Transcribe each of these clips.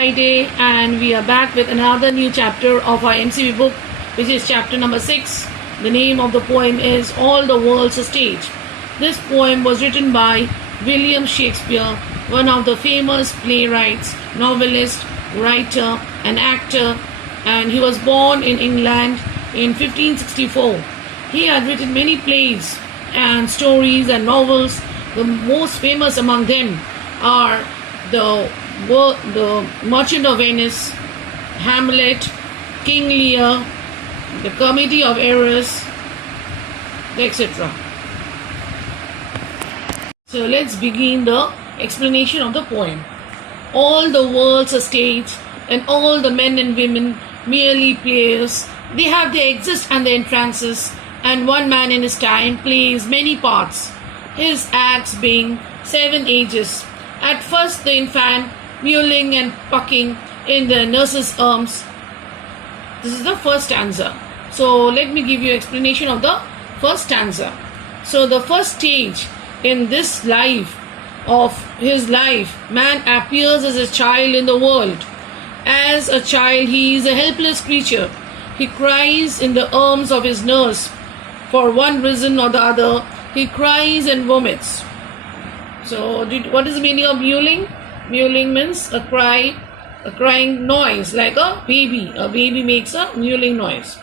Friday, and we are back with another new chapter of our MCB book, which is chapter number 6. The name of the poem is All the World's a Stage. This poem was written by William Shakespeare, one of the famous playwrights, novelist, writer, and actor, and he was born in England in 1564. He had written many plays and stories and novels. The most famous among them are the Merchant of Venice, Hamlet, King Lear, the Comedy of Errors, etc. So let's begin the explanation of the poem. All the world's a stage, and all the men and women merely players. They have their exits and their entrances, and one man in his time plays many parts, his acts being 7 ages. At first the infant, mewling and pucking in the nurse's arms. This is the first stanza. So let me give you explanation of the first stanza. So the first stage in this life of his life, man appears as a child in the world. As a child, he is a helpless creature. He cries in the arms of his nurse. For one reason or the other, he cries and vomits. So what is the meaning of mewling? Mewling means a crying noise, like a baby. A baby makes a mewling noise.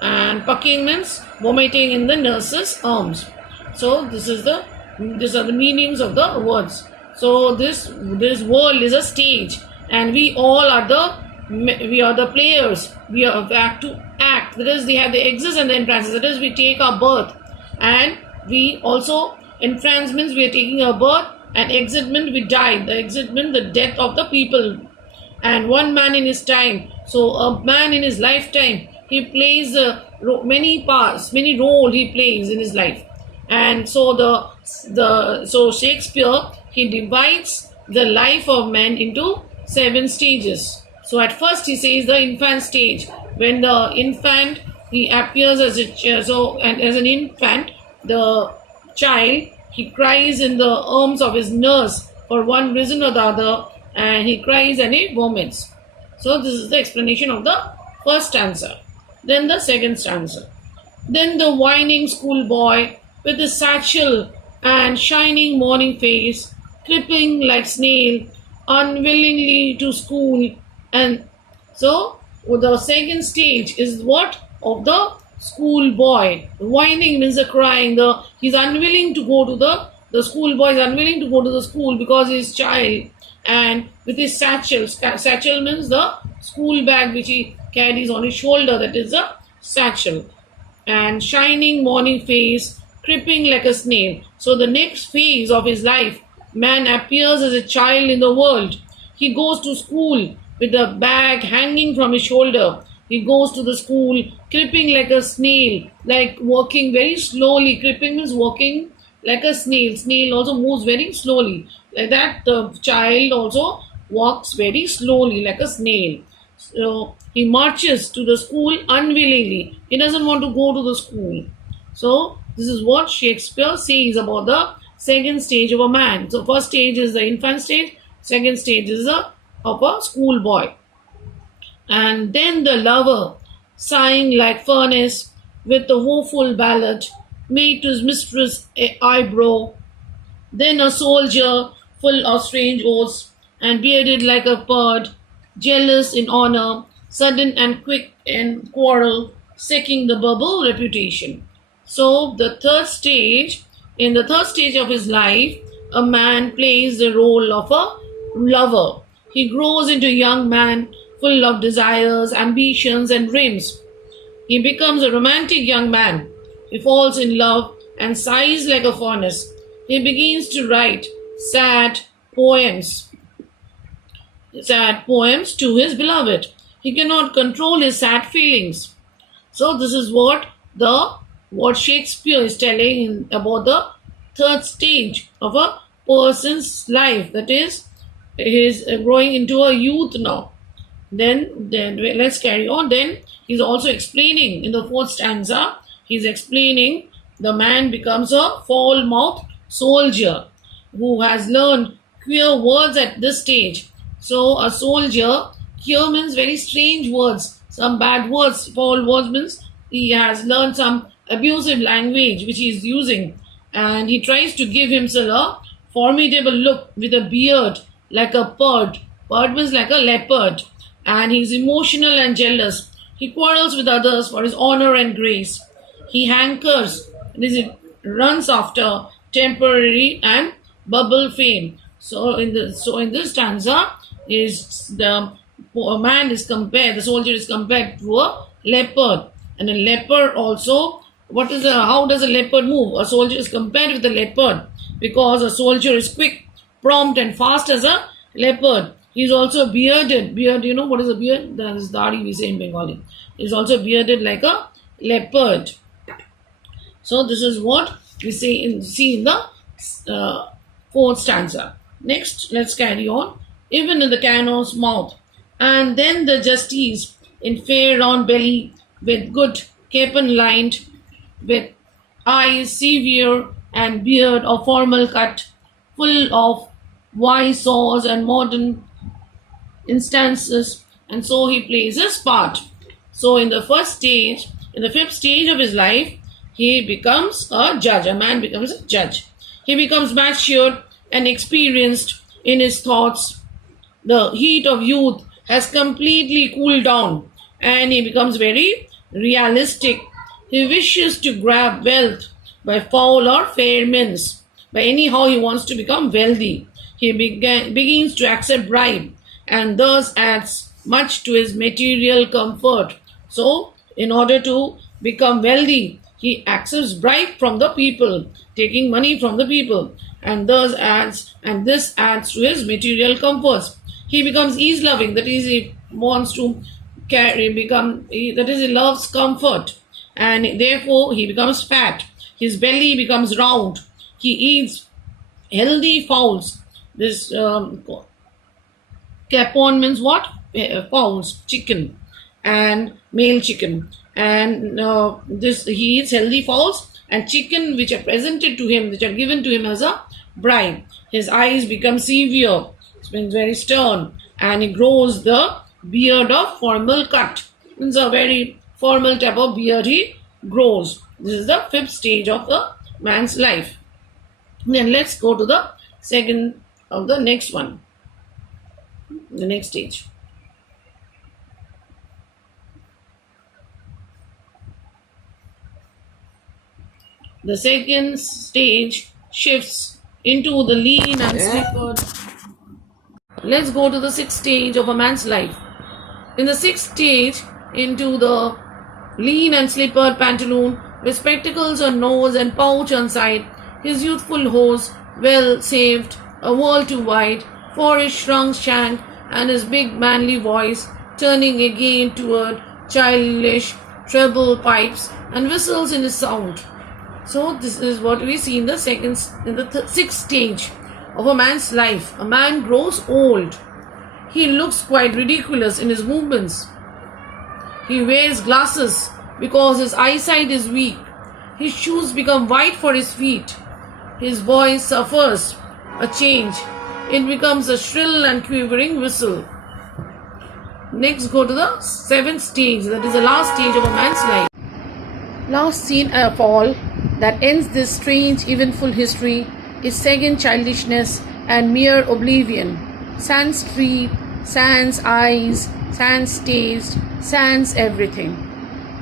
And pucking means vomiting in the nurse's arms. So these are the meanings of the words. So this world is a stage, and we all are the players. We have to act. That is, they have the exits and the entrances. That is, we take our birth, and we also entrance means we are taking our birth, and exit means we die. The exit means the death of the people. And one man in his time. So a man in his lifetime, he plays many parts, many roles he plays in his life. And so so Shakespeare, he divides the life of man into 7 stages. So at first he says the infant stage, when the infant, he appears as as an infant, the child, he cries in the arms of his nurse for one reason or the other, and he cries and he vomits. So this is the explanation of the first stanza. Then the second stanza. Then the whining schoolboy with his satchel and shining morning face, creeping like snail, unwillingly to school. And so the second stage is what? Of the schoolboy. Whining means the crying. He's unwilling to go to the schoolboy is unwilling to go to the school because he's child, and with his satchel. Satchel means the school bag which he carries on his shoulder. That is a satchel. And shining morning face, creeping like a snail. So the next phase of his life, man appears as a child in the world. He goes to school with a bag hanging from his shoulder. He goes to the school creeping like a snail, like walking very slowly. Creeping means walking like a snail. Snail also moves very slowly. Like that, the child also walks very slowly like a snail. So he marches to the school unwillingly. He doesn't want to go to the school. So this is what Shakespeare says about the second stage of a man. So first stage is the infant stage. Second stage is of a schoolboy. And then the lover, sighing like furnace, with a woeful ballad, made to his mistress a eyebrow. Then a soldier, full of strange oaths, and bearded like a bird, jealous in honor, sudden and quick in quarrel, seeking the bubble reputation. So the third stage, in the third stage of his life, a man plays the role of a lover. He grows into a young man, full of desires, ambitions, and dreams. He becomes a romantic young man. He falls in love and sighs like a furnace. He begins to write sad poems to his beloved. He cannot control his sad feelings. So this is what Shakespeare is telling about the third stage of a person's life. That is, he is growing into a youth now. Then let's carry on. Then he's also explaining in the fourth stanza, he's explaining the man becomes a foul-mouthed soldier who has learned queer words at this stage. So a soldier here means very strange words, some bad words. Foul words means he has learned some abusive language which he is using, and he tries to give himself a formidable look with a beard like a bird. Bird means like a leopard, and he is emotional and jealous. He quarrels with others for his honor and grace. He hankers, that is, it runs after temporary and bubble fame. So in this stanza, is the a man is compared, the soldier is compared to a leopard, and a leopard also. What is how does a leopard move? A soldier is compared with a leopard because a soldier is quick, prompt, and fast as a leopard. He is also bearded. Beard, you know what is a beard? That is dadi we say in Bengali. He is also bearded like a leopard. So this is what we see in the fourth stanza. Next, let's carry on. Even in the cannon's mouth, and then the justice in fair round belly, with good capon lined, with eyes severe and beard of formal cut, full of wise saws and modern instances, and so he plays his part. So in the fifth stage of his life, he becomes a judge. A man becomes a judge. He becomes matured and experienced in his thoughts. The heat of youth has completely cooled down, and he becomes very realistic. He wishes to grab wealth by foul or fair means. By anyhow he wants to become wealthy. He begins to accept bribe, and thus adds much to his material comfort. So, in order to become wealthy, he accepts bribe from the people, taking money from the people, and this adds to his material comforts. He becomes ease loving, that is, he wants to that is, he loves comfort, and therefore he becomes fat. His belly becomes round. He eats healthy fowls. This capon means what? Fowls, chicken, and male chicken. And he eats healthy fowls and chicken which are presented to him, which are given to him as a bribe. His eyes become severe, it means very stern, and he grows the beard of formal cut. It means a very formal type of beard he grows. This is the fifth stage of the man's life. Then let's go to the second of the next one, the next stage. The second stage shifts into the lean and slippered. Let's go to the sixth stage of a man's life. In the sixth stage, into the lean and slippered pantaloon, with spectacles on nose and pouch on side, his youthful hose well saved, a world too wide, for his shrunk shank, and his big manly voice, turning again toward childish treble pipes and whistles in his sound. So this is what we see in the sixth stage of a man's life. A man grows old. He looks quite ridiculous in his movements. He wears glasses because his eyesight is weak. His shoes become white for his feet. His voice suffers a change. It becomes a shrill and quivering whistle. Next, go to the seventh stage, that is the last stage of a man's life. Last scene of all that ends this strange, eventful history is second childishness and mere oblivion. Sans street, sans eyes, sans taste, sans everything.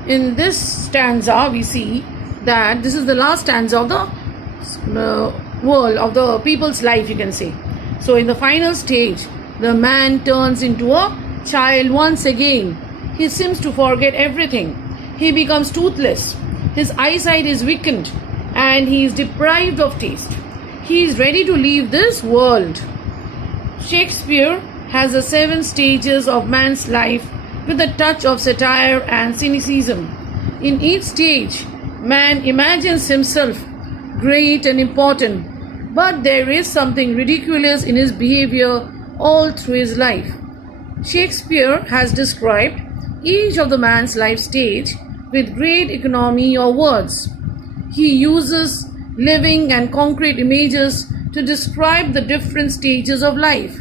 In this stanza, we see that this is the last stanza of the world, of the people's life, you can say. So in the final stage, the man turns into a child once again. He seems to forget everything. He becomes toothless. His eyesight is weakened and he is deprived of taste. He is ready to leave this world. Shakespeare has the 7 stages of man's life with a touch of satire and cynicism. In each stage, man imagines himself great and important, but there is something ridiculous in his behavior all through his life. Shakespeare has described each of the man's life stage with great economy of words. He uses living and concrete images to describe the different stages of life.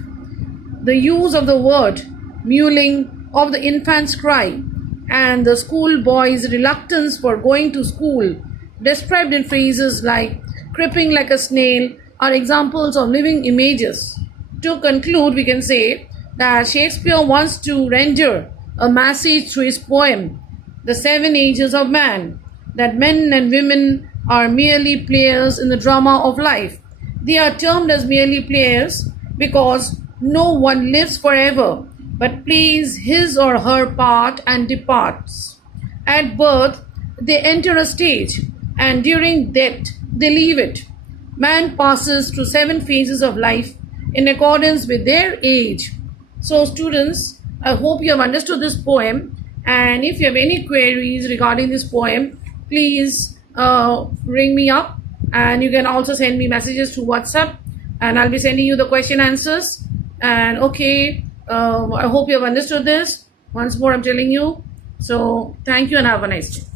the use of the word mewling of the infant's cry and the schoolboy's reluctance for going to school, described in phrases like creeping like a snail, are examples of living images. To conclude, we can say that Shakespeare wants to render a message through his poem, The Seven Ages of Man, that men and women are merely players in the drama of life. They are termed as merely players because no one lives forever, but plays his or her part and departs. At birth, they enter a stage, and during death, they leave it. Man passes through 7 phases of life in accordance with their age. So, students, I hope you have understood this poem. And if you have any queries regarding this poem, please ring me up, and you can also send me messages through WhatsApp, and I'll be sending you the question answers. And okay, I hope you have understood this. Once more, I'm telling you. So, thank you and have a nice day.